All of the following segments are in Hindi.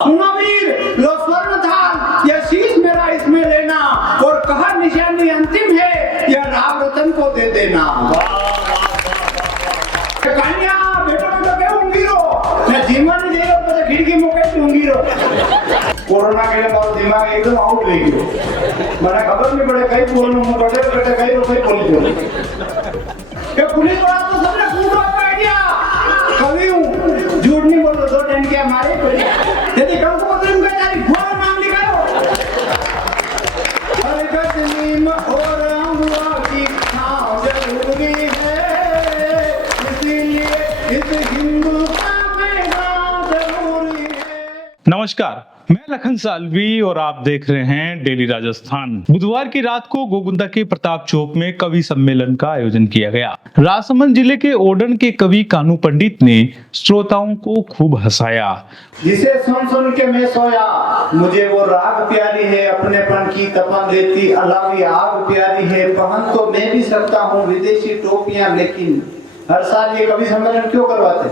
लो स्वर्ण था यह शीश मेरा इसमें लेना और कहा निशानी अंतिम है यह राम रतन को दे देना। कन्या बेटो तो क्या ઊંઘીરો ને જીવન જેવો પછી ખીડકી મુકે ઊંઘીરો। कोरोना के लिए मारो दिमाग एकदम आउट रही गयो। મને ખબર नहीं पड़े कई बोलनो मो बटे बटे कई रुपए बोली गयो ये पुलिस वाला तो सबने कूटो कर दिया। कभी हूं झूठ नहीं बोलो दो टन के मारे पड़ी यदि कंप्यूटर में तारी पूरा नाम लिखाओ हर गजनी में और हुआ की हाँ जरूरी है इसीलिए इस हिंदुस्तान में नाम जरूरी है। नमस्कार, मैं लखन सालवी और आप देख रहे हैं डेली राजस्थान। बुधवार की रात को गोगुंदा के प्रताप चौक में कवि सम्मेलन का आयोजन किया गया। राजसमंद जिले के ओडन के कवि कानू पंडित ने श्रोताओं को खूब हंसाया। जिसे सुन सुन के मैं सोया मुझे वो राग प्यारी है अपनेपन की तपन देती अलावी आग प्यारी है पहन तो मैं भी सकता हूँ विदेशी टोपियां लेकिन हर साल ये कवि सम्मेलन क्यों करवाते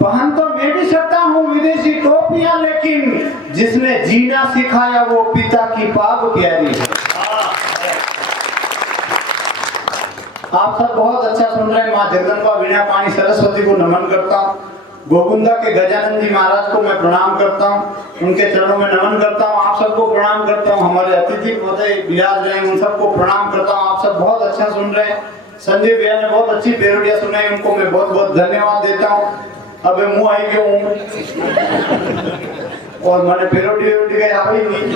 पहन तो मैं भी सकता हूँ विदेशी टोपियां लेकिन जिसने जीना सिखाया वो पिता की पाग प्यारी है। आप सब बहुत अच्छा सुन रहे हैं। माँ जगदम्बा वीणा पाणी सरस्वती को नमन करता हूँ। गोगुंदा के गजानंद जी महाराज को मैं प्रणाम करता हूँ, उनके चरणों में नमन करता हूँ। आप सबको प्रणाम करता हूँ। हमारे अतिथि महोदय विराज रहे उन सबको प्रणाम करता हूँ। आप सब बहुत अच्छा सुन रहे हैं। संजय भैया ने बहुत अच्छी पेरोडिया सुनाई, उनको मैं बहुत बहुत धन्यवाद देता हूँ। अब मुंह आई गयो हूँ और मैंने पेरोडी गई आई नहीं।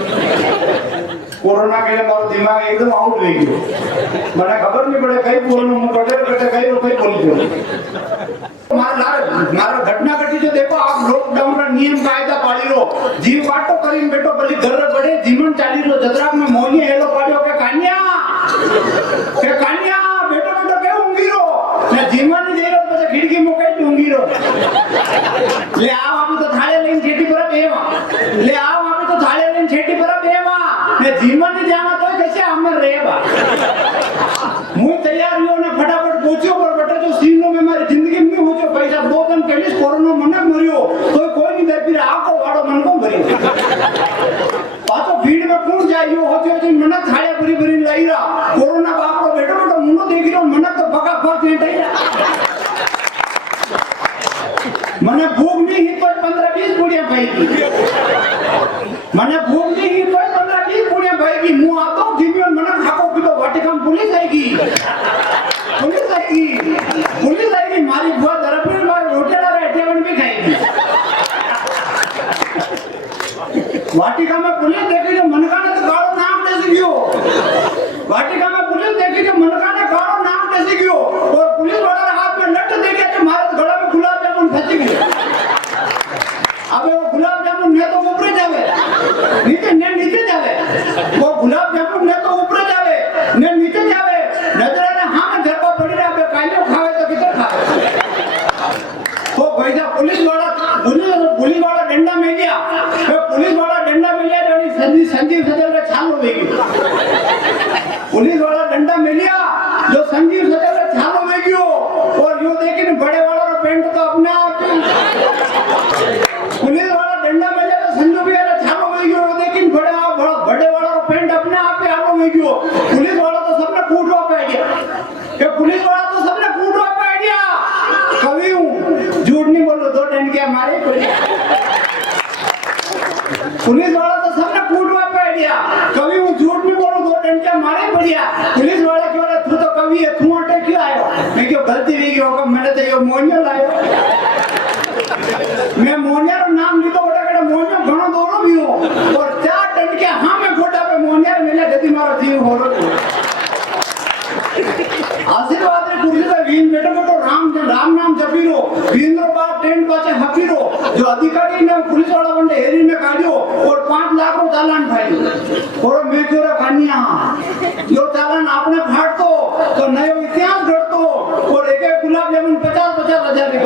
कोरोना के लिए मारो दिमाग एकदम आउट रही गयो। मैंने खबर नहीं पड़े कई बोलनो मो बटे बटे कई रुपए बोली गयो। मारा घटना घटी जो देखो आप लॉकडाउन का नियम कायदा पाड़ी लो जीव वाटो करीम बेटो भली घर बड़े जीवन चाली लो जतरा में मोनी हेलो पाड़ियो के कान्या बेटो बेटो के ઊંઘીરો ને જીવન જેરો પછી ખીડકી મુકે ઊંઘીરો ले आओ आप तो थाले लेन छेटी पर बेवा ले आओ आप तो थाले लेन छेटी पर बेवा ने जीवन ने जाना तो कैसे हमर रेवा मुई तैयार हो ने फटाफट पहुंचो पर बेटा जो सीनो में मारी जिंदगी में हो जो पैसा दो दिन पहले कोरोना मना मरियो तो कोई नहीं दे फिर आपको वाड़ो मन को भरी पातो भीड़ में कौन जाइयो होते होते मन थाले भरी भरी लईरा कोरोना बाप को बेटो बेटो मुंडो देखी रो मन तो बका फक नेटाईरा मने भूख नहीं ही तो 15-20 पुड़िया खाएगी। मने भूख नहीं ही तो 15-20 पुड़िया खाएगी। मुंह आता हूँ जीवी और मने खाको की तो वाटिका में पुलिस आएगी मारी बुआ दरपनी मारी रोटियां ला रहे टेवन भी खाएगी। वाटिका में पुलिस देखी जो मनका ने तो गाड़ो नाम कैसे गियो वाटिका में पुलिस देखी जो मनका ने गाड़ो नाम कैसे गियो और पुलिस वाला हाथ में लट देके तो मारे गला में गुलाब जामुन फंसी गई। अबे वो गुलाब जामुन ने तो ऊपर जावे नीचे जावे वो गुलाब जामुन ने तो ऊपर जावे ने नीचे जावे नजर ने हां में झरपा पड़ी रहा बे कालियो खावे तो किधर खावे तो भैया पुलिस वाला डंडा में गया पुलिस वाला डंडा में लिया जो संजीव सजल का छाल हो गई पुलिस वाला डंडा में लिया जो संजीव सजल का छाल हो गई और यो देखिए बड़े वाला पेंट तो अपने आप पुलिस वाला डंडा में लिया तो संजू भैया का छाल हो गई वो देखिए बड़े वाला पेंट अपने आप पे हाल हो गई पुलिस वाला तो सबने कूटवा पे गया पुलिस वाला तो सबने कूटवा पे गया। कभी हूँ झूठ नहीं बोलो दो टन के मारे पुलिस वाला तो सबने कूटवा पे गया। कभी हूँ झूठ नहीं बोलो दो टन के मारे बढ़िया पुलिस वाला क्यों तू तो कभी है तू अटे क्यों आयो मैं क्यों गलती रही होगा मैंने तो यो मोनियो लायो मैं मोनिया रो नाम लीधो ओटा कड़े मोनियो घणो दोरो भी हो और 4 टन के हां में गोटा पे मोनिया मिले गति मारो जीव होरो आशीर्वाद रे कुर्सी पे वीन बेटो बेटो राम नाम जपीरो वींद्रो बाप टेंट पाछे हपीरो जो अधिकारी ने पुलिस वाला बंदे हेरी में काढियो और 5 लाख रो चालान फाड़ियो और मैं क्यों रे कन्या यो चालान आपने फाड़तो तो नयो इतिहास घड़तो और एक गुलाब जामुन 50-50 हजार की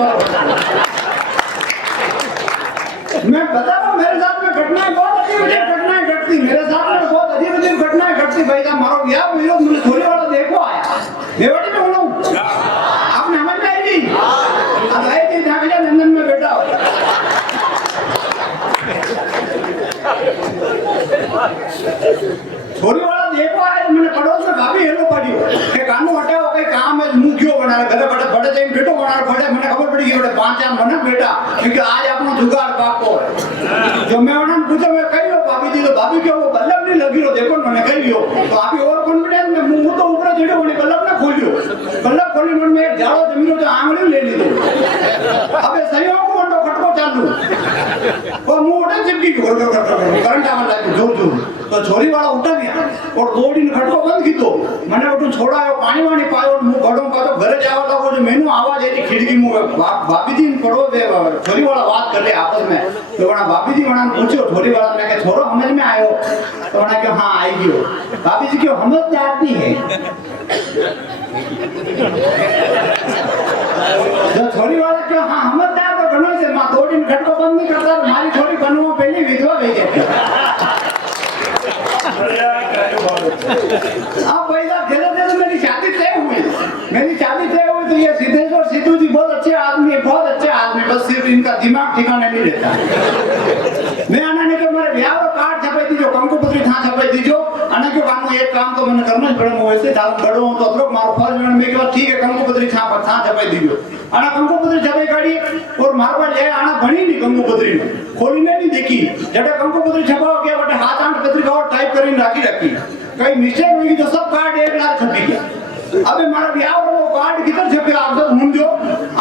मैं बता रहा हूँ मेरे साथ में घटनाएं बहुत अजीब घटनाएं घटती मेरे साथ में बहुत अजीब घटनाएं घटती भाई साहब मारो या विरोध मुझे थोड़ी वाला देखो आया देवटी में हूँ आपने समझ में आई थी अब आई थी नंदन में बैठा छोरी वाला देखो आए मैंने पड़ोस में भाभी हेलो पड़ी के कानू हटाओ कई काम है मुंह क्यों बना रहे घर बड़े बड़े जाइन बेटो बना रहे बड़े मैंने खबर पड़ी कि बड़े 5-4 महीने बेटा क्योंकि आज अपना जुगाड़ पाको है जो मैं उन्होंने पूछा मैं कही हो भाभी जी तो भाभी क्यों वो बल्लभ नहीं लगी हो देखो मैंने कही हो तो आप और कॉन्फिडेंस में मुंह तो ऊपर जेड़ो बोले बल्लभ ना खोलियो बल्लभ खोली मन में एक जाड़ो जमीन जो आंगली ले ली दो अबे सही हो को खटको चालू वो मुंह उठे चिपकी करंट आवन लगी जोर जोर तो छोरी वाला उठा गया और दौड़ीने खटको बंद कीधो मैंने उठूं छोड़ायो पानी वाणी पायो मुंह गड़ो पातो घरे जावा लागो जो मेनू आवाज आई खिड़की मुंह भाभी जी पड़ो दे छोरी वाला बात कर ले आपस में तो वणा भाभी जी वणा पूछो छोरी वाला ने के छोरो समझ में आयो तो वणा के हां आई गयो भाभी जी क्यों समझदार नहीं है जो छोरी वाला क्यों हां समझदार तो घणो से मां दौड़ीने खटको बंद नहीं करता मारी छोरी बनवा पहली विधवा गई है अब पैसा खेले थे तो मेरी शादी तय हुई तो ये सिद्धेश्वर सिद्धू जी बहुत अच्छे आदमी है बहुत अच्छे आदमी बस सिर्फ इनका दिमाग ठिकाने नहीं रहता मैं आना ने के मारे ब्याह रो कार्ड छपाई दीजो कंकुपत्री था छपाई दीजो आना के काम एक काम तो मैंने करना ही पड़े वैसे दारू बड़ो तो अतरो मारो फर्ज में मैं के ठीक है कंकुपत्री था छपाई दीजो आना कंकुपत्री छपाई गाड़ी और मारवा ले आना बनी नहीं कंकुपत्री खोली ने नहीं देखी जब कंकुपत्री छपाओ गया बटे हाथ आंट पत्रिका और टाइप करी रखी कई मिस्टेक हुई तो सब कार्ड एक लाख छपी गया अबे मारा ब्याह वो कार्ड किधर छपे आप सब ढूंढ जो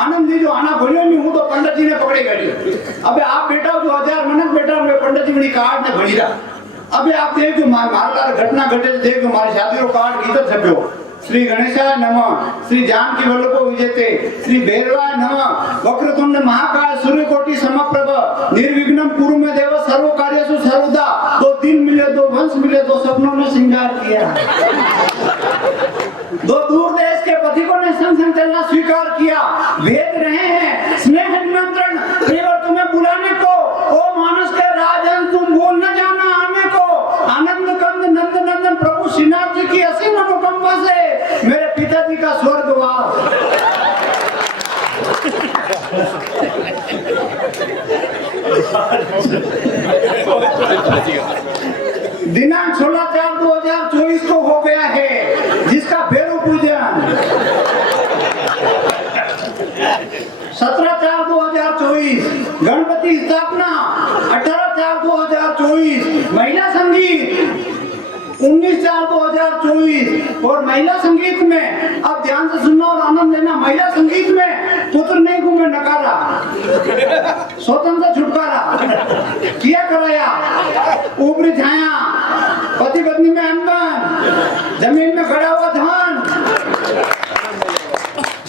आनंद जी जो आना बोलियो नहीं हूं तो पंडित जी ने पकड़े गई अबे आप बेटा जो 1000 मनक बेटा में पंडित जी बड़ी कार्ड ने भरी रहा अबे आप देख जो मारा घटना घटे देख जो हमारी शादी रो कार्ड किधर छप्यो श्री गणेशाय नमः श्री जानकी वल्लभो विजयते श्री भैरवाय नमः वक्रतुंड महाकाय सूर्यकोटि समप्रभ निर्विघ्नं कुरु मे देव सर्व कार्येषु सर्वदा 2 दिन मिले 2 वंश मिले 2 सपनों ने श्रृंगार किया 2 दूर देश के पथिकों ने संग संग चलना स्वीकार किया भेज रहे हैं स्नेह निमंत्रण केवल तुम्हें बुलाने को ओ मानस के राजन तुम भूल न जाना आने को आनंद कंद नंद नंदन प्रभु श्रीनाथ जी की असीम अनुकंपा से मेरे पिताजी का स्वर्गवास दिनांक 16/4/2024 को हो गया है जिसका भेरू पूजन 17/4/2024 गणपति स्थापना 18/4/2024 महिला संगीत 19/4/2024 और महिला संगीत में अब ध्यान से सुनना और आनंद लेना महिला संगीत में पुत्र नहीं घूमे नकारा स्वतंत्र छुटकारा किया कराया ऊपरी छाया पति पत्नी में अनबन जमीन में खड़ा हुआ धन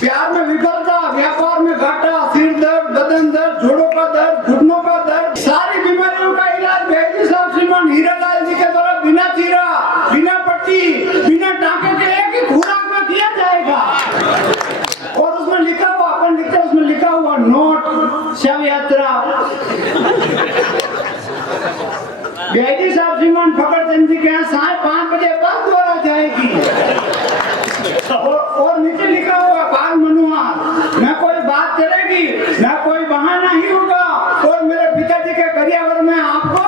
प्यार में विफलता व्यापार में घाटा सिर दर्द बदन दर्द जोड़ों का दर्द घुटनों का दर्द सारी बीमारियों का इलाज वैद्य साहब श्रीमान हीरालाल जी के द्वारा बिना चीरा बिना पट्टी बिना टांके के एक ही खुराक में किया जाएगा और उसमें लिखा हुआ अपन लिखते उसमें लिखा हुआ नोट शव यात्रा वैद्य साहब श्रीमान फकरचंद जी के यहाँ 5:30 बजे बस द्वारा जाएगी और नीचे लिखा हुआ बाल मनुहार न कोई बात चलेगी न कोई बहाना ही होगा और मेरे पिताजी के करियावर में आपको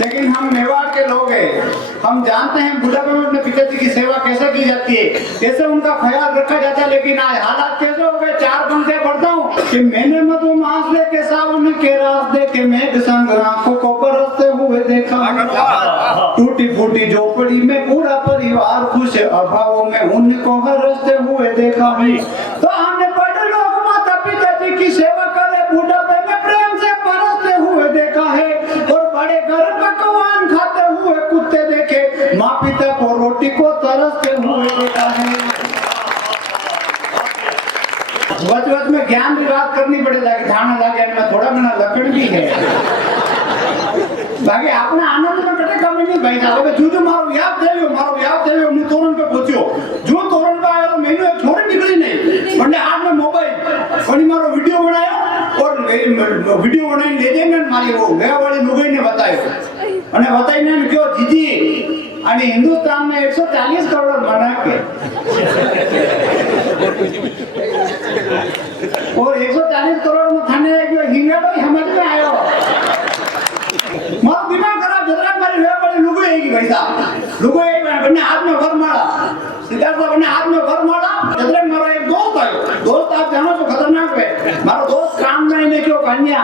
लेकिन हम मेवाड़ के लोग हैं हम जानते हैं बुढ़ापे में अपने पिताजी की सेवा कैसे की जाती है कैसे उनका ख्याल रखा जाता है लेकिन आज हालात कैसे हो गए 4 पंक्तियां पढ़ता हूँ कि मैंने मधुमास लेके सावन के रास्ते के मेघ संग आंखों को बरसते हुए देखा टूटी फूटी झोपड़ी में पूरा परिवार खुश अभावों में उनको हरसते हुए देखा तो हमने बड़े लोग माता पिताजी की सेवा करे बुढ़ापे में प्रेम से परसते हुए देखा है और बड़े घर पकवान खाते हुए कुत्ते देखे माँ पिता को रोटी को तरसते हुए देखा है वच में ज्ञान की बात करनी पड़ेगा कि थाना लागे में थोड़ा घना लकड़ भी है बाकी आपने आनंद में कटे कमी नहीं भाई साहब હવે જો મારો યાદ થયો હું તોરણ पे પહોંચ્યો જો તોરણ पे आयो तो मैंने एक छोरी निकली नहीं वने हाथ में मोबाइल वनी मारो वीडियो बनायो और वीडियो बनाई ले जाने मारी वो गया वाली नुगई ने बतायो અને बताई ने क्यों जीजी અને हिंदुस्तान में 140 करोड़ बना के और 140 करोड़ में थाने जो हिंगड़ो समझ में आयो कान्या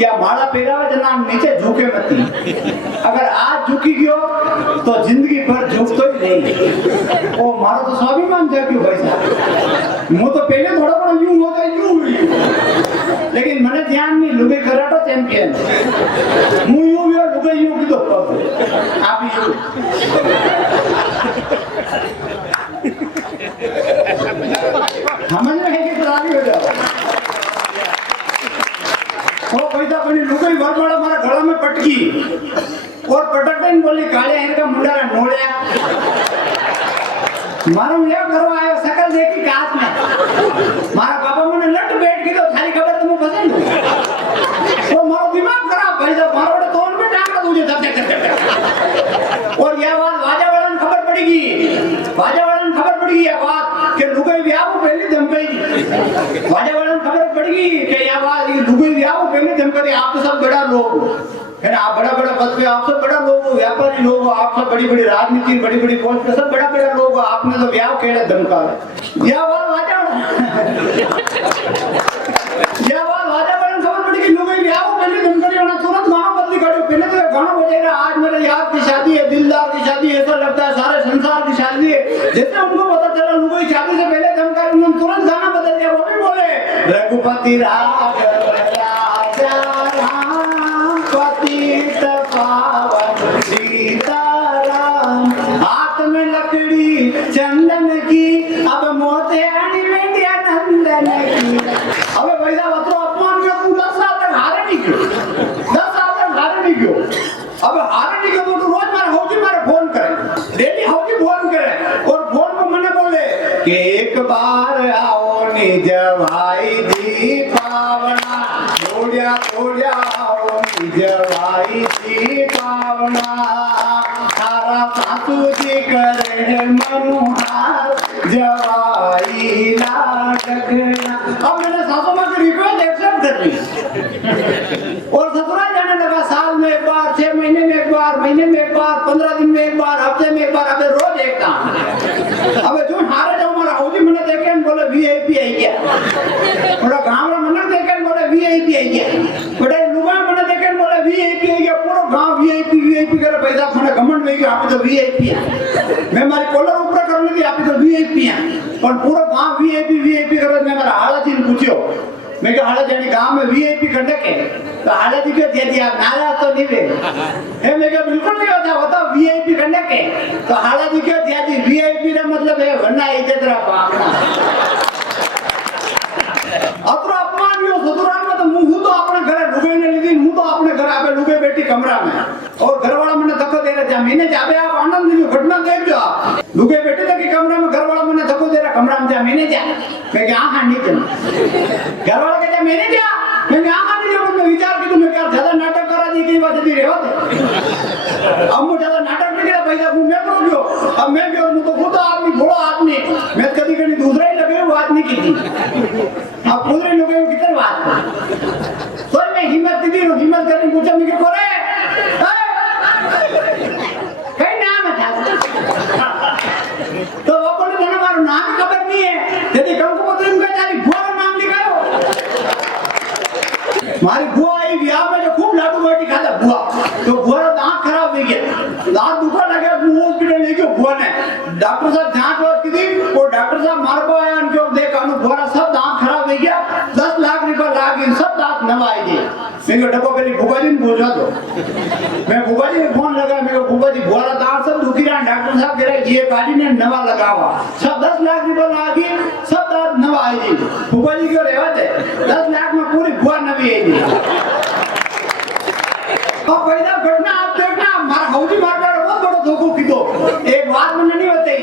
या माला पहरावे जना नीचे झुके मती। अगर आज झुकी गयो तो जिंदगी भर झुकतो ही नहीं। ओ मारो तो स्वाभिमान है क्यों भाई साहब, मु तो पहले थोड़ा बड़ा यूं होता यूं हुई, लेकिन मैंने ध्यान नहीं लुगाई कराटा चैंपियन मु यूं भी और लुगाई यूं की तो आप यूं समझ में है कि तैयारी हो जाओ। वो पैसा अपनी लुगाई भरमाड़ा हमारा गला में पटकी और पटकने बोली काले हैं का मुंडा नोड़िया मारो ये करवा आयो सकल देखी काट में मारा पापा मुने लट बैठ गई तो थारी खबर तुम पसंद वो मारो दिमाग खराब भाई साहब मारो बड़े तोन में टांग तुझे धक और ये बात वाजा वाला ने खबर पड़ेगी, वाजा वाला ने खबर पड़ेगी ये बात कि लुगाई ब्याह को पहले धमकाई। वाजा वाला ने खबर पड़ेगी कि ये बात लुगाई ब्याह को पहले धमकाई। आप तो सब बड़ा लोग है, आप बड़ा बड़ा पद पे, आप सब बड़ा लोग हो, व्यापारी लोग हो, आप सब बड़ी बड़ी राजनीति बड़ी बड़ी पोस्ट पे सब बड़ा बड़ा लोग हो, आपने तो ब्याह केड़ा धमका यह बात वाजा यह बात वाजा वाला खबर पड़ी कि लुगाई ब्याह को पहले धमकाई होना तुरंत गाना बदली करो। पहले तो गाना बजेगा आज मेरे यार की शादी है, दिलदार की शादी है, ऐसा लगता है सारे संसार की शादी है। जैसे उनको पता चला लुगाई शादी से पहले धमकाई, उन्होंने तुरंत गाना बदल दिया। वो भी बोले रघुपति राघव राजा राम पतित पावन सीताराम, हाथ में लकड़ी चंदन की अब मोतियानी में दिया नंदन की। अबे भाई साहब अतो अपमान किया तू 10 साल तक हारे नहीं क्यों, 10 साल तक हारे नहीं क्यों? अब हारे नहीं क्यों तो रोज मारे हौजी मारे फोन करे, डेली हौजी फोन करे और फोन को मने बोले कि एक बार आओ निज भाई दी पावना, तोड़िया तोड़िया आओ निज भाई दी पावना, तारा सासू जी करे मनुहार जवाई लाडकना। अब मैंने सासू माँ की रिक्वेस्ट एक्सेप्ट कर ली और ससुराल जाने लगा। साल में एक बार, 6 महीने में एक बार, महीने में एक बार, 15 दिन में एक बार, हफ्ते में एक बार, अबे रोज एक काम। अबे जो हारे जाओ हमारा हौजी मैंने देखे बोले वीआईपी आई गया, बड़ा गांव में मैंने देखे बोले वीआईपी आई गया, बड़ा लुगा मैंने देखे बोले वीआईपी आई गया, पूरा गांव वीआईपी वीआईपी करे। पैसा मैंने घमंड में गया आप तो वीआईपी है, मैं हमारी कॉलर ऊपर करने दी आप तो वीआईपी है और पूरा गांव वीआईपी वीआईपी करे। मैं मेरा हाड़ा जी ने पूछो, मैं कहा हाड़ा जानी गांव में वीआईपी करने के तो हाड़ा जी क्यों दे दिया नाराज तो नहीं है। मैं कहा बिल्कुल नहीं होता, बताओ वीआईपी करने के तो हाड़ा जी क्यों दिया जी, वीआईपी का मतलब है वरना इज्जत रहा अतरो अपमान भी हो ससुराल में तो मुंह तो अपने घरे लुगाई ने लीधी, मुंह तो अपने घर आवे लुगाई बेटी कमरा में और घरवाला मैंने धक्को दे रहा जा महीने जावे आप आनंद लीजिए घटना देख जो लुगाई बेटी तक कमरा में घरवाला मैंने धक्को दे रहा कमरा में जा महीने जा। मैं क्या हाँ नहीं चल घरवाला कहता महीने जा, मैं क्या हाँ नहीं जा। मैं विचार की तुम्हें क्या ज्यादा नाटक करा दी कई बात दी रेवा अब मुझे ज्यादा नाटक नहीं करा पैसा मैं करो गयो। अब मैं गयो मुझे तो खुद आदमी भोला आदमी मैं कभी कभी दूसरा ही लगे बात नहीं की थी। अब पूरे लोगों को कितनी बात कर तो मैं हिम्मत दी हिम्मत करने पूछा मैं क्या करे कहीं नाम था तो वो बोले मैंने हमारा नाम खबर नहीं है यदि कम को पत्र में जारी बुआ का नाम लिखाओ। हमारी बुआ आई ब्याह में जो खूब लाडू बाटी खाता बुआ तो बुआ का दांत खराब हो गया, दांत दुखा लगे हॉस्पिटल ले गयो बुआ ने डॉक्टर साहब जांच वाच की थी और डॉक्टर साहब मार को आया उनको देखा बुआ सब दांत खराब हो गया 10 लाख रुपया लाग सब दांत नवाएगी। मैं डब्बा पहले बुआ जी ने पूछा तो मैं बुआ जी ने फोन लगा मैं बुआ जी बुआ दांत सब दुखी रहा डॉक्टर साहब कह रहे ये गाड़ी ने नवा लगावा सब 10 लाख रुपया लागी सब दांत नवाएगी। बुआ जी क्यों रेवा थे 10 लाख में पूरी बुआ नवी आएगी। अब पैदा घटना आप देखना मार हौजी मारना बहुत बड़ा धोखो की दो एक बात में नहीं होती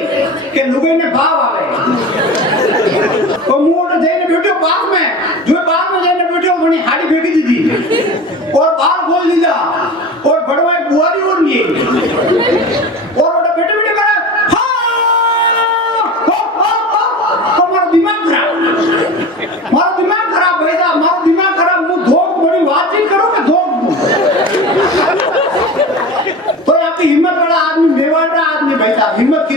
कि लुगाई ने भाव आवे तो मुंह तो जाने बैठो पास में जो पास में जाने बैठो बनी हाड़ी फेंकी दी थी और बाल खोल दिया और बड़वा एक बुआरी और लिए और वो बेटे बेटे करे हमारा दिमाग खराब भाई साहब हमारा दिमाग खराब मुंह धोख बड़ी बातचीत करो कि धोख तो आपकी हिम्मत वाला आदमी मेवाड़ा आदमी भाई साहब हिम्मत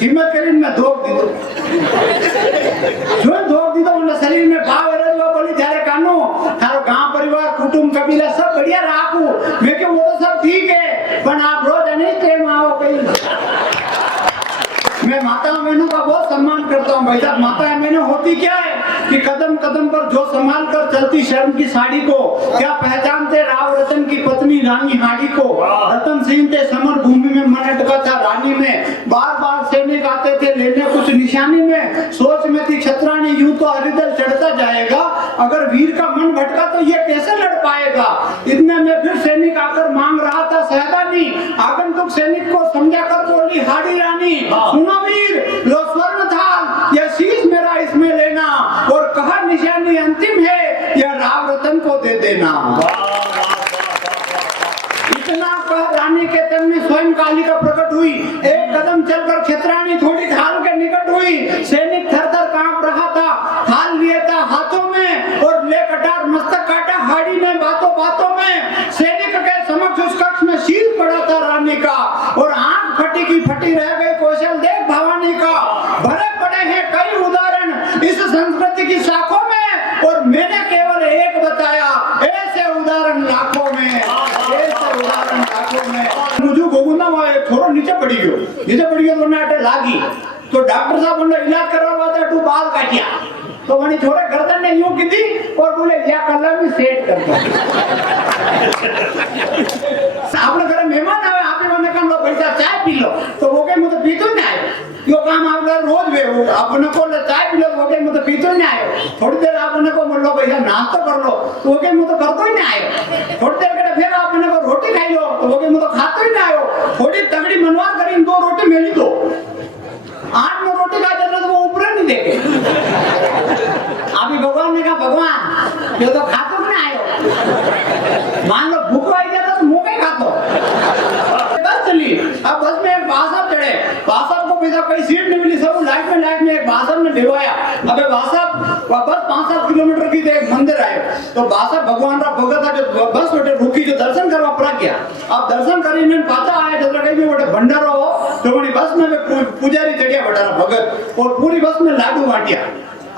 हिम्मत करी मैं धोख दी दो जो धोख दी तो उन शरीर में भाव बोली जारे कानू थारो गांव कुटुंब कबीला सब बढ़िया राखू। मैं कि वो तो सब ठीक है, पर आप रोज अनेक टाइम आओ कहीं। मैं माता बहनों का बहुत सम्मान करता हूँ भाई साहब। माता बहनें होती क्या है कि कदम कदम पर जो संभाल कर चलती शर्म की साड़ी को, क्या पहचानते राव रतन की पत्नी रानी हाड़ी को। रतन सिंह थे समर भूमि में मन अटका था रानी में, बार बार सैनिक आते थे लेने कुछ निशानी में। सोच में थी क्षत्राणी यूं तो हरिदल चढ़ता जाएगा, अगर वीर का मन भटका तो ये कैसे लड़ पाएगा। इतने में फिर सैनिक आकर मांग रहा था सहदानी, आगंतुक सैनिक को समझा कर बोली हाड़ी रानी, सुनो वीर लो स्वर्ण थाल, यह शीश मेरा इसमें लेना, और कहा निशानी अंतिम है यह राव रतन को दे देना। इतना कह रानी के तन में स्वयं कालिका प्रकट हुई, एक कदम चलकर क्षेत्राणी थोड़ी थाल के निकट हुई। सैनिक थर थर कांप रहा था, थाल लिया था हाथों में और ले कटार मस्तक काटा हाड़ी में। बातों बातों में सैनिक के समक्ष उस कक्ष में शील पड़ा था रानी का, और आंख फटी की फटी रह गई कौशल देख भवानी का। भरे पड़े हैं कई उदाहरण इस संस्कृति की शाखों में, और मैंने केवल एक बताया, ऐसे उदाहरण लाखों में, ऐसे उदाहरण लाखों में। मुझे गोगुंदा में थोड़ा नीचे पड़ी गयो तो नाटे लागी, तो डॉक्टर साहब ने इलाज करवा था, तू बाल काटिया, तो वही थोड़े गर्दन ने यूं की थी और बोले या कलर में सेट कर दो। आपने घरे मेहमान आवे, आप ही कहा लो पैसा चाय पी लो, तो वो कहे मुझे पीतो नहीं आयो, यो काम आप रोज वे अपने को चाय पी लो, वो कहे मुझे पीतो नहीं आयो। थोड़ी देर आपने को बोलो भैया नाश्ता कर लो, तो वो कहे मुझे करतो ही नहीं आयो। थोड़ी देर के फिर आपने को रोटी खाई लो, तो वो कहे मुझे खातो ही नहीं आयो। थोड़ी तगड़ी मनवार करी 2 रोटी मेली दो, 8 में रोटी खा जाता तो वो ऊपर नहीं देखे। अभी भगवान ने कहा भगवान ये तो खातो नहीं आयो, मान लो भूख आई जाता तो मुंह में खातो। बस चली, अब बस में एक बासाब चढ़े, बासाब को पैसा कहीं सीट नहीं मिली, सब लाइट में एक बासाब ने ढेवाया। अबे बासाब वापस 5-7 किलोमीटर की एक मंदिर आए, तो बासाब भगवान रा भगत था जो बस बेटे रुकी जो दर्शन करवा पड़ा गया। अब दर्शन करीने पाता आया जब कहीं भी बड़े भंडारो हो, तो बड़ी बस में पुजारी चढ़िया बड़ा भगत, और पूरी बस में लाडू बांटिया।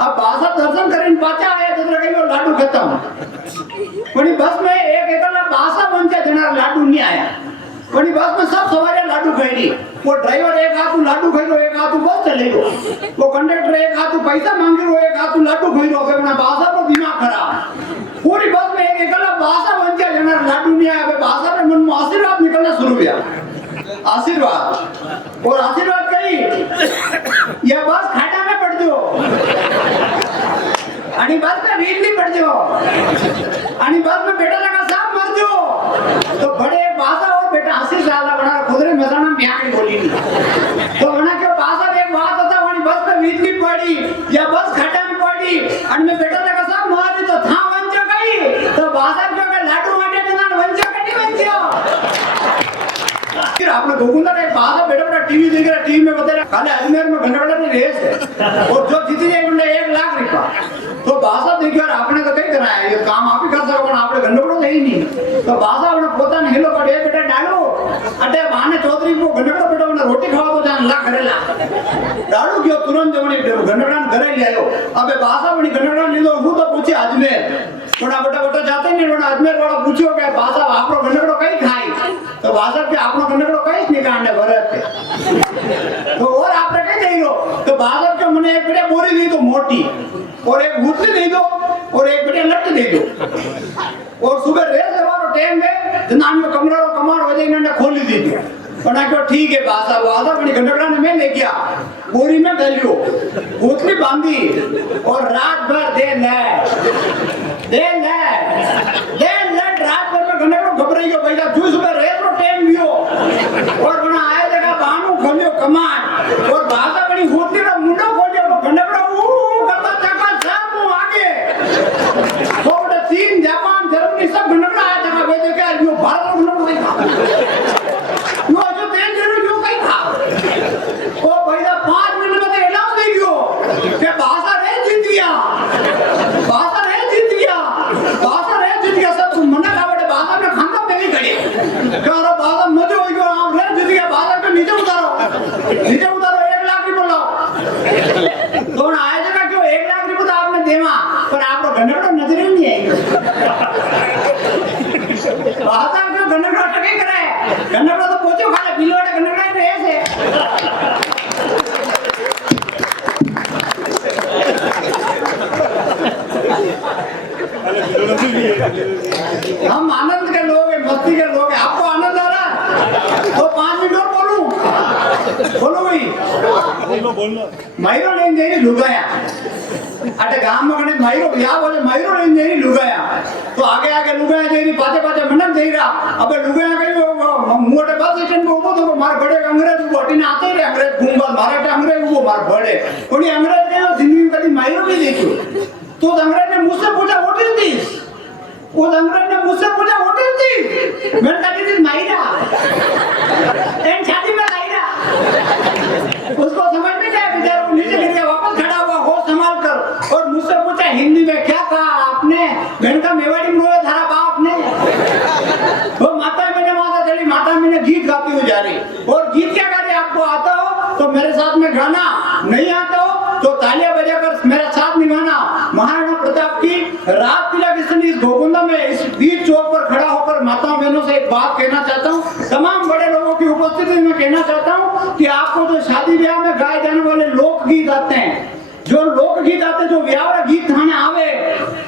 अब बासाब दर्शन करीने पाचा आया जब कहीं वो लाडू खत्म, बड़ी बस में एक एकला बासाब बंचा जना लाडू नहीं आया। बड़ी बस में सब सवारियां लाडू खाई, वो ड्राइवर एक हाथ लाडू खाई लो, एक हाथ बस चले गो, वो कंडक्टर एक हाथ पैसा मांगे लो, एक हाथ लाडू खाई लो। बासा को दिमाग खराब, पूरी बस में एक एकला बासा बन गया जना लाडू नहीं आया। बासा के मन में आशीर्वाद निकलना शुरू किया, आशीर्वाद, और आशीर्वाद करी यह बस खाटा में पड़ दो, आणि बस में बिजली पड़ दो, आणि बस में बेटा लगा सांप मर दो। तो बड़े बासा और बेटा हंसी साला बना खुदरे मसाना में आके बोली नहीं, तो बना के बासा एक बात होता वही बस में बिजली पड़ी या बस खाटा में पड़ी, आणि में बेटा लगा सांप मर तो था वंचो गई, तो बासा के लाडू माटे देना वंचो कटी वंचो। फिर आपने गोकुंदा ने बासा बेटा बेटा टीवी देख रहा, टीवी में बता रहा खाली अजमेर में घंटा की रेस है, और जो जीती जाएगी 1 लाख रुपया। तो बासा देखियो आपने तो कई कराया, ये काम आप ही कर सको, आपने गंडोड़ो है ही नहीं। तो बासा अपने पोता ने हेलो पड़े बेटा डालो, अटे बहाने चौधरी को गंडोड़ो बेटा ने रोटी खावा तो जान ला करेला डालो क्यों तुरंत जमणी गंडोड़ा घरे ले आयो। अबे बासा बड़ी गंडोड़ा लीधो, हूं तो पूछे अजमेर, बड़ा बेटा जाते नहीं, बड़ा अजमेर वाला पूछ्यो के बासा आपरो गंडोड़ो कई खाई, तो बासा के आपनो गंडोड़ो कई निकालने भरत के, तो और आपने कई देलो, तो बासा के मने एक बेटा बोरी दी तो मोटी, और एक गुत्ती दे दो, और एक बेटे लट दे दो, और सुबह रेस वालो टाइम में जनानियों कमरा रो कमाड़ वजे इन्होंने खोली दी थी। बना क्यों ठीक है बासा वादा बड़ी गंडकड़ा ने मैं ले गया, बोरी में डालियो, गुत्ती बांधी, और रात भर दे रात भर में गंडकड़ो घबराई गयो भैया, तू सुबह रेस रो टाइम लियो, और बना आए जगह बानू खोलियो कमाड़, और बासा बड़ी गुत्ती रो मुंडो खोलियो, तो गंडकड़ो चीन जापान जर्मनी सब गंडकड़ा आया जगह वे देखा यो भारत में गंडकड़ा नहीं खा, यो जो तेल जरूर यो कहीं खा, ओ भैया 5 मिनट में तो अनाउंस नहीं कियो कि बासा रे जीत गया, बासा रे जीत गया, बासा रे जीत गया। सब मना का बड़े बासा में खांगा पे नहीं खड़े, कहो बासा मजे हो गयो, आप रे जीत गया, बासा को नीचे उतारो 1 लाख रुपए लाओ, तो आए जगह क्यों 1 लाख रुपए तो आपने देवा, पर आपको गंडकड़ा नजर ही नहीं आएगा। मायरो लेन देनी लुगाया अटे गांव में कने मायरो ब्याह बोले मायरो लेन देनी लुगाया तो आगे आगे लुगाया देनी पाछे पाछे मनक देई रहा अबे लुगाया कई मोटे बस स्टैंड पे उबो तो मार बड़े अंग्रेज उबो हटीने आते रे अंग्रेज घूमबा मारे टे अंग्रेज उबो मार बड़े कोनी अंग्रेज ने जिंदगी में कभी मायरो नहीं देखो तो अंग्रेज ने मुझसे पूछा व्हाट इज दिस वो अंग्रेज ने मुझसे पूछा व्हाट इज दिस मैंने कहा दिस इज मायरा एंड शादी में लायरा उसको समझ में नहीं आया बेचारा नीचे गिर गया वापस खड़ा हुआ होश संभाल कर और मुझसे पूछा हिंदी में क्या कहा आपने मैंने कहा मेवाड़ी में रोया थारा बाप ने वो माता चली माता मैंने गीत गाती हुई जा रही और गीत क्या गा रही आपको आता हो तो मेरे साथ में गाना नहीं आता हो तो तालियां बजाकर मेरा साथ निभाना महाराणा प्रताप की रात तिलक इस गोकुंदा में इस बीच चौक पर खड़ा होकर माताओं बहनों से एक बात कहना चाहता हूँ तमाम बड़े लोगों की उपस्थिति में कहना चाहता हूँ कि आपको जो शादी ब्याह में गाए जाने वाले लोकगीत आते हैं जो लोकगीत आते जो व्यावरा गीत थाने आवे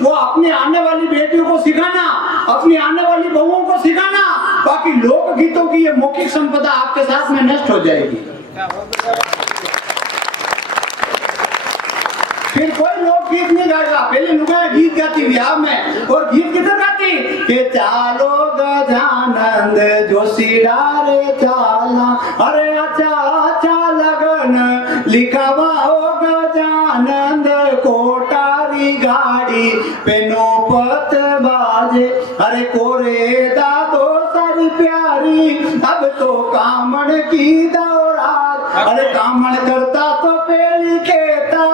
वो अपने आने वाली बेटियों को सिखाना अपनी आने वाली बहुओं को सिखाना बाकी लोकगीतों की ये मौखिक संपदा आपके साथ में नष्ट हो जाएगी फिर कोई लोकगीत नहीं गाएगा पहले लुगाया गीत गाती ब्याह में और गीत किधर गाती के चालो गजानंद जोशी डारे चाला अरे अच्छा अच्छा लगन लिखावा हो गजानंद कोटारी गाड़ी पे नौबत बाजे अरे कोरे दादो सारी प्यारी अब तो कामण की दौरात अरे कामण करता तो पहली कहता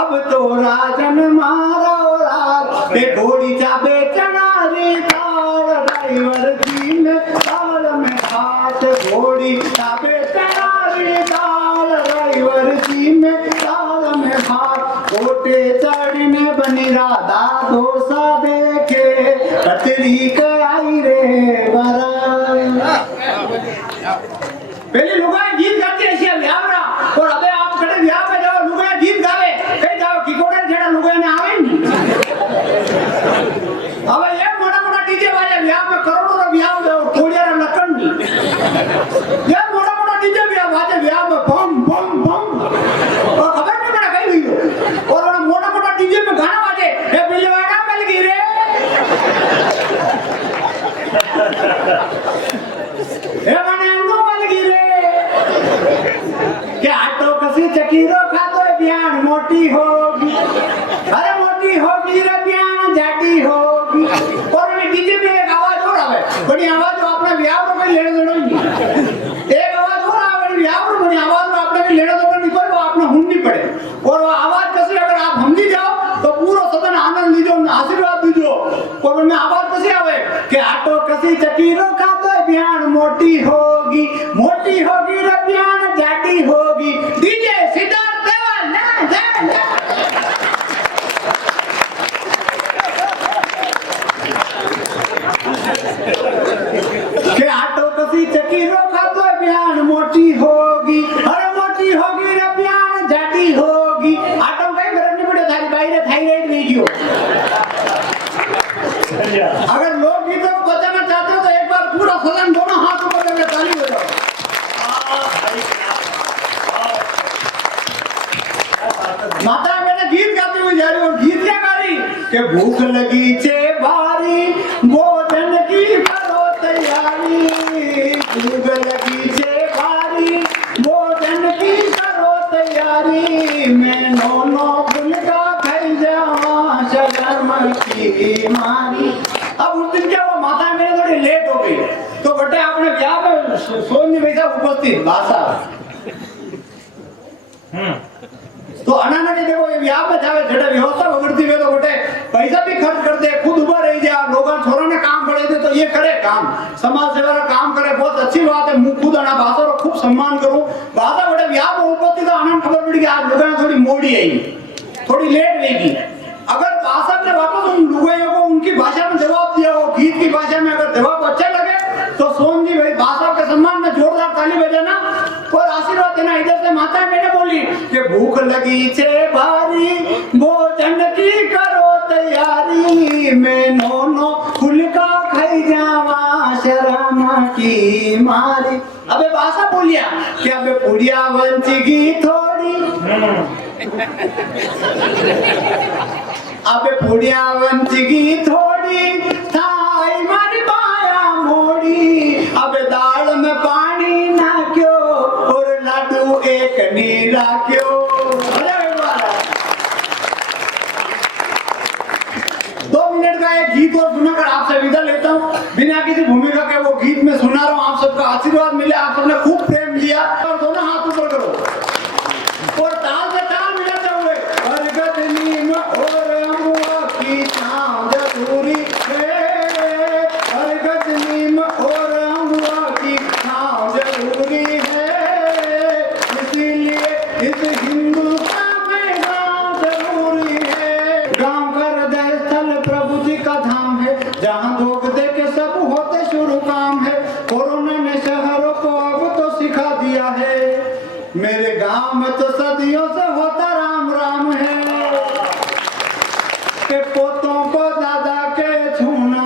अब तो राजन मारा रात ते घोड़ी चाबे चनारी ताल ड्राइवर जी ने ताल में हाथ घोड़ी चाबे चनारी ताल ड्राइवर जी में ताल में हाथ कोटे चढ़ने बनी राधा दोसा देखे कतरी आई रे बरा पहले लुगाया गीत गाती ऐसी व्यावरा और अबे आप कड़े व्याह पे जाओ लुगाया गीत गावे कहीं जाओ किकोड़े जेड़ा लुगाया ने आवे नहीं अब ये मोटा मोटा डीजे वाले व्याह में करोड़ों रो व्याह जाओ कोड़िया रा लकन नहीं ये मोटा मोटा डीजे व्याह वाजे व्याह में बम बम बम और खबर नहीं पड़ा कहीं भी और वो मोटा मोटा डीजे में गाना वाजे ये बिलवाड़ा मिल गई रे ए माने के आटो कसी चकीरो खातो ब्यान मोटी होगी अरे मोटी होगी रे ब्यान जाटी होगी और मैं डीजे में एक आवाज और आवे बड़ी आवाज जो अपने ब्याह को कोई लेने देना नहीं एक आवाज और आवे बड़ी ब्याह को बड़ी आवाज में आपने भी लेना देना नहीं कोई वो अपना हुन नहीं पड़े और वो आवाज कसी अगर आप समझी जाओ तो पूरा सदन आनंद लीजो आशीर्वाद दीजो और मैं आवाज कसी आवे के आटो कसी चकीरो खातो ब्यान मोटी होगी रे ब्यान जाटी होगी डीजे सिद्धार्थ देवा ना जा के आटो कसी चकीरो खातो ब्यान मोटी होगी रे ब्यान जाटी होगी आटो कई गरम नहीं पड़े थारी बाहर थायराइड नहीं गयो अगर लोग गीतों को बचाना चाहते हो तो एक बार पूरा सदन दोनों हाथ ऊपर करके ताली बजाओ माता मैंने गीत गाती हुई जा रही और गीत क्या गा रही कि भूख लगी छे भारी भोजन की करो तैयारी भूख लगी छे भारी भोजन की करो तैयारी मैं नोनो फुलका खाई जावा शर्म की मारी अब उस दिन क्या हुआ माता मेरे थोड़ी लेट हो गई तो बटे आपने क्या में सोनी वैसा उपस्थित भाषा तो अनाना ने देखो ये ब्याह में जावे जड़े व्यवस्था बगड़ती है तो बेटे पैसा भी खर्च कर दे खुद उभर रही जा लोगों छोरा ने काम पड़े थे तो ये करे काम समाज सेवा का काम करे बहुत अच्छी बात है मुंह खुद आना भाषा रो खूब सम्मान करूं भाषा बड़े ब्याह में उपस्थित तो आनंद खबर पड़ी कि आज लोगों ने थोड़ी मोड़ी आई थोड़ी लेट रहेगी अगर भाषा ने वापस उन लुगाइयों को उनकी भाषा में जवाब दिया हो गीत की भाषा में अगर जवाब अच्छा लगे तो सोन जी भाई भाषा के सम्मान में जोरदार ताली बजाना और आशीर्वाद देना इधर से माता मैंने बोली कि भूख लगी छे भारी भोजन की करो तैयारी मैं नोनो फुलका खाई जावा शर्म की मारी अबे भाषा बोलिया कि अबे पुड़िया वंची थोड़ी थोड़ी अबे पुड़िया वंचगी थोड़ी थाई मारी बाया मोड़ी अबे दाल में पानी ना क्यों और लड्डू एक नीला क्यों। अरे वाह 2 मिनट का एक गीत और सुनाकर आपसे विदा लेता हूँ बिना किसी भूमिका के। वो गीत में सुना रहा हूँ, आप सबका आशीर्वाद मिले, आप सबने खूब प्रेम दिया और दोनों हाथ ऊपर करो और ताल से ताल मिलाते हुए हर गदनी में और अमुआ की छाँव जरूरी है, हर गदनी में और अमुआ की छाँव जरूरी है, इसीलिए इस हिंदुस्तान में गाँव जरूरी है। गाँव का हृदय स्थल प्रभु जी का धाम है, जहाँ धोख दे के सब होते शुरू काम है। कोरोना ने शहरों को अब तो सिखा दिया है, मेरे गांव में तो सदियों से होता राम राम है। के पोतों को दादा के छूना,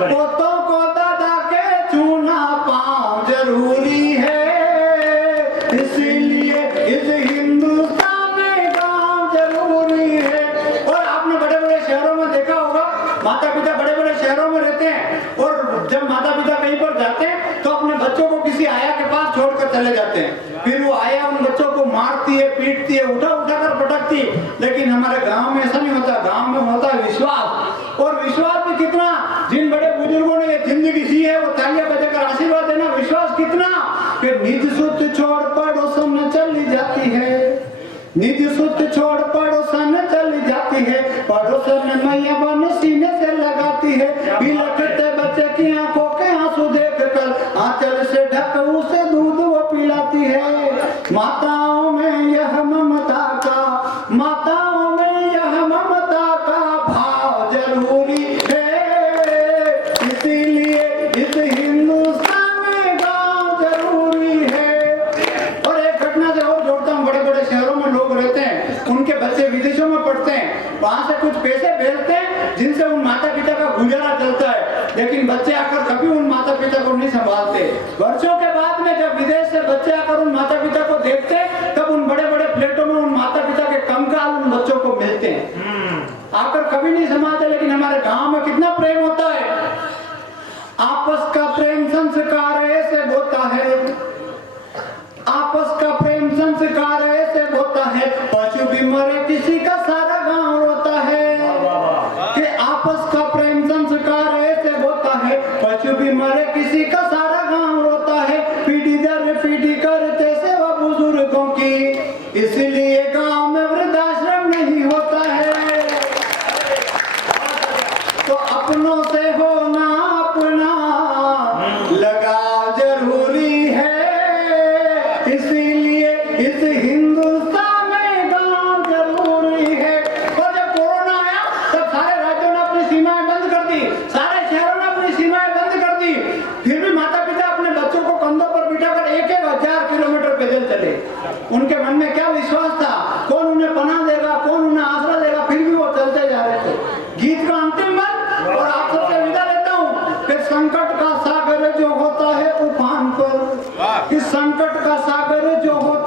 पोतों को दादा के छूना पाँव जरूरी है, इसीलिए इस हिंदुस्तान में गांव जरूरी है। और आपने बड़े बड़े शहरों में देखा होगा, माता पिता बड़े बड़े शहरों में रहते हैं और जब माता पिता कहीं पर जाते हैं तो अपने बच्चों को किसी आया के पास छोड़कर चले जाते हैं, फिर वो आया उन बच्चों को मारती है, पीटती है, उठा उठा कर पटकती है। लेकिन हमारे गांव में ऐसा नहीं होता, गांव में होता है विश्वास। और विश्वास भी कितना, जिन बड़े बुजुर्गों ने ये जिंदगी दी है वो तालियां बजाकर आशीर्वाद देना, विश्वास कितना कि निज सुत छोड़ पड़ोसन चली जाती है, निज सुत छोड़ पड़ोसन चली जाती है, पड़ोसन मैया बन सीने से लगाती है, बिलखते बच्चे की आंखों के आंसू देखकर आंचल से ढक उसे दूध वो पिलाती है। माताओं में यह ममता का, माताओं में यह ममता का भाव जरूरी है, इसीलिए इस हिंदुस्तान में गांव जरूरी है। और एक घटना से और जोड़ता हूँ, बड़े बड़े शहरों में लोग रहते हैं, उनके बच्चे विदेशों में पढ़ते हैं, वहां से कुछ पैसे भेजते हैं जिनसे उन माता पिता का गुजारा चलता है, लेकिन बच्चे आकर कभी उन माता पिता को नहीं संभालते। वर्षों के बाद में जब विदेश से बच्चे आकर उन माता पिता को देखते हैं तब उन बड़े बड़े फ्लैटों में उन माता पिता के कंकाल उन बच्चों को मिलते हैं, आकर कभी नहीं संभालते। लेकिन हमारे गांव में कितना प्रेम होता है, आपस का प्रेम संस्कार ऐसे होता है, आपस का प्रेम संस्कार ऐसे होता है, पशु भी मरे किसी का सारा गांव रोता है, कि आपस का प्रेम संस्कार ऐसे होता है, पशु भी मरे किसी का सारा गांव रोता है, पीढ़ी दर पीढ़ी करते सेवा बुजुर्गों की, इसलिए गांव में वृद्धाश्रम नहीं होता है। तो अपनों से होना अपना लगाव जरूरी है, इसीलिए इस हिंदुस्तान में गांव जरूरी है। और जब कोरोना आया तब सारे राज्यों ने अपनी सीमाएं बंद कर दी, सारे शहरों ने अपनी सीमाएं बंद कर दी, फिर भी माता पिता अपने बच्चों को कंधों पर बिठाकर 1,000 किलोमीटर पैदल चले। उनके मन में क्या विश्वास था, कौन उन्हें पनाह देगा, कौन उन्हें आसरा देगा, फिर भी वो चलते जा रहे थे। गीत का अंतिम बंद और आप सबसे विदा लेता हूँ कि संकट का सागर जो होता है उफान पर, इस संकट का सागर जो होता